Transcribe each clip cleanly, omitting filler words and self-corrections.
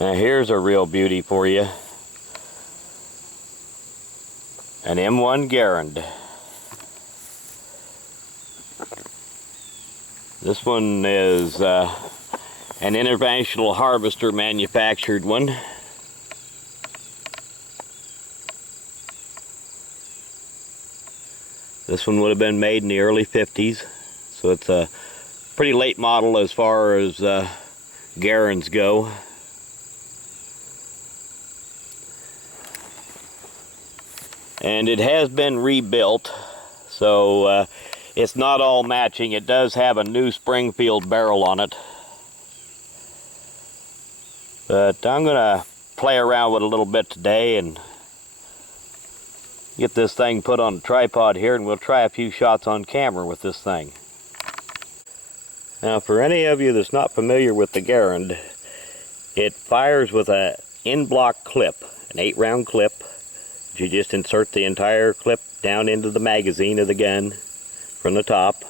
Now here's a real beauty for you. An M1 Garand. This one is an International Harvester manufactured one. This one would have been made in the early 50s, so it's a pretty late model as far as Garands go. And it has been rebuilt, so it's not all matching. It does have a new Springfield barrel on it. But I'm going to play around with it a little bit today and get this thing put on a tripod here, and we'll try a few shots on camera with this thing. Now, for any of you that's not familiar with the Garand, it fires with an in-block clip, an 8-round clip. You just insert the entire clip down into the magazine of the gun from the top.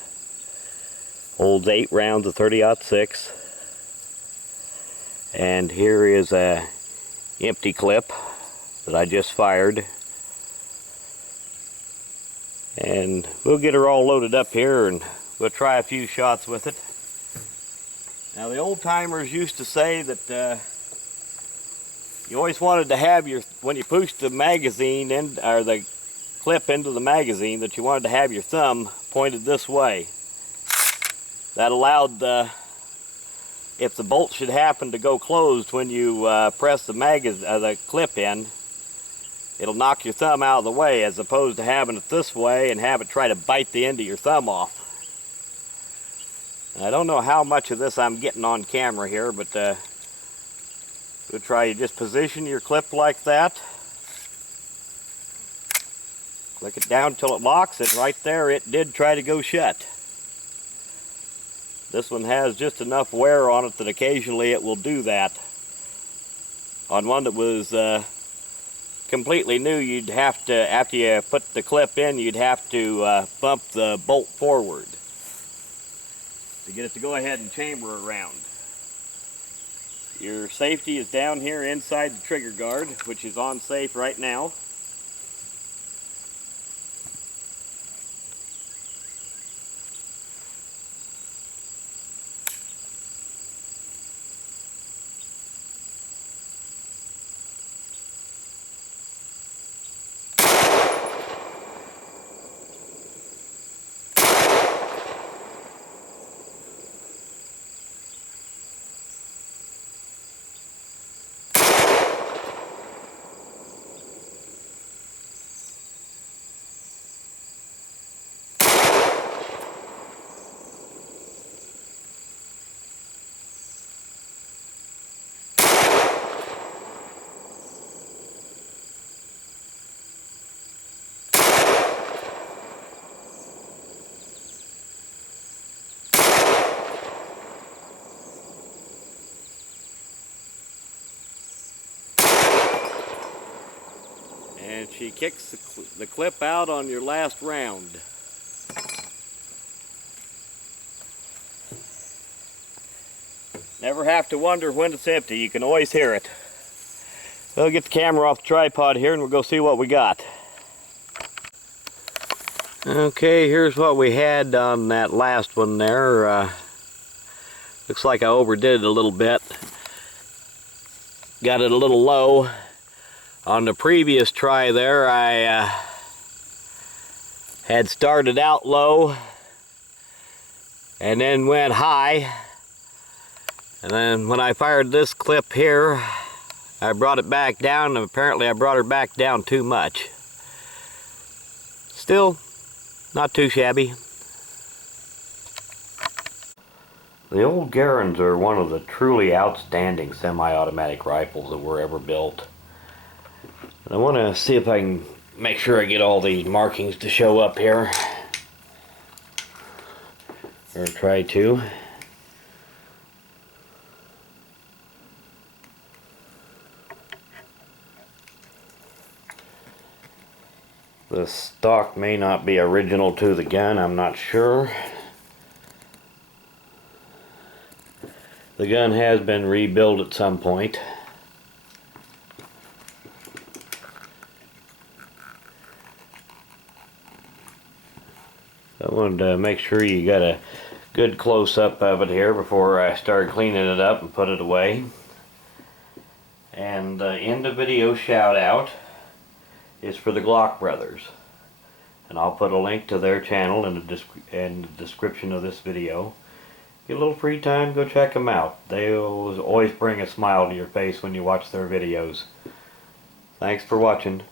Holds 8 rounds of 30-06. And here is a empty clip that I just fired. And we'll get her all loaded up here and we'll try a few shots with it. Now, the old timers used to say that you always wanted to have your, when you pushed the magazine in, or the clip into the magazine, that you wanted to have your thumb pointed this way. That allowed the, if the bolt should happen to go closed when you press the clip in, it'll knock your thumb out of the way, as opposed to having it this way and have it try to bite the end of your thumb off. I don't know how much of this I'm getting on camera here, but we'll try. You just position your clip like that. Click it down until it locks, and right there it did try to go shut. This one has just enough wear on it that occasionally it will do that. On one that was completely new, you'd have to, after you put the clip in, you'd have to bump the bolt forward to get it to go ahead and chamber around. Your safety is down here inside the trigger guard, which is on safe right now. And she kicks the clip out on your last round. Never have to wonder when it's empty. You can always hear it. We'll get the camera off the tripod here and we'll go see what we got. Okay, here's what we had on that last one there. Looks like I overdid it a little bit. Got it a little low. On the previous try there, I had started out low and then went high. And then when I fired this clip here, I brought it back down, and apparently I brought her back down too much. Still, not too shabby. The old Garands are one of the truly outstanding semi-automatic rifles that were ever built. I want to see if I can make sure I get all these markings to show up here. Or try to. The stock may not be original to the gun, I'm not sure. The gun has been rebuilt at some point. I wanted to make sure you got a good close-up of it here before I start cleaning it up and put it away. And the end of video shout out is for the TheGlockBrothers, and I'll put a link to their channel in the description of this video. Get a little free time, go check them out. They always bring a smile to your face when you watch their videos. Thanks for watching.